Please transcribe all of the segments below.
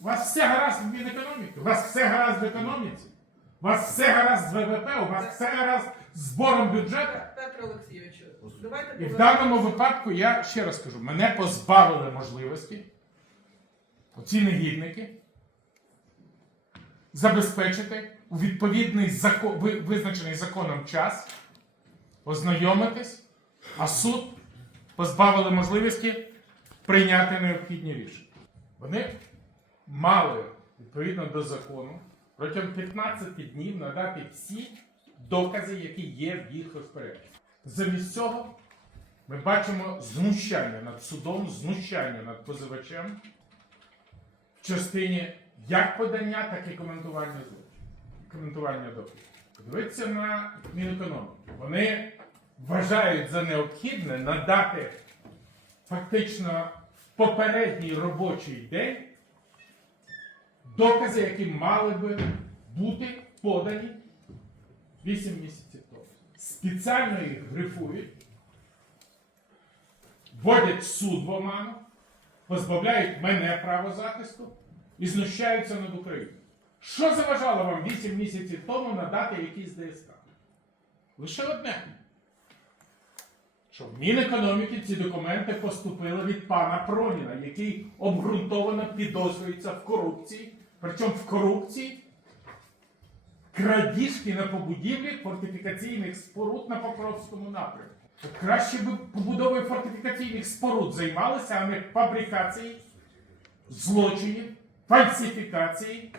У вас все гаразд в Мінекономіки, у вас все гаразд в економіці, у вас все гаразд з ВВП, у вас все гаразд з збором бюджету. Петро Олексійовичу, давайте І в даному випадку я ще раз кажу, мене позбавили можливості, оці негідники, забезпечити у відповідний закон, визначений законом час, ознайомитись, а суд позбавили можливості прийняти необхідні рішення. Вони мали, відповідно до закону, протягом 15 днів надати всі докази, які є в їх розпорядженні. Замість цього ми бачимо знущання над судом, знущання над позивачем в частині як подання, так і коментування злочину, коментування доказів. Подивіться на Мінекономіки. Вони вважають за необхідне надати фактично в попередній робочий день докази, які мали би бути подані 8 місяців тому. Спеціально їх грифують, вводять суд в оману, позбавляють мене правозахисту і знущаються над Україною. Що заважало вам 8 місяців тому надати якісь ДСК? Лише одне. Що в Мінекономіки ці документи поступили від пана Проніна, який обґрунтовано підозрюється в корупції. Причому в корупції крадіжки на побудівлі фортифікаційних споруд на Покровському напрямку. Краще б побудовою фортифікаційних споруд займалися, а не фабрикації, злочинів, фальсифікації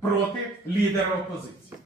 проти лідера опозиції.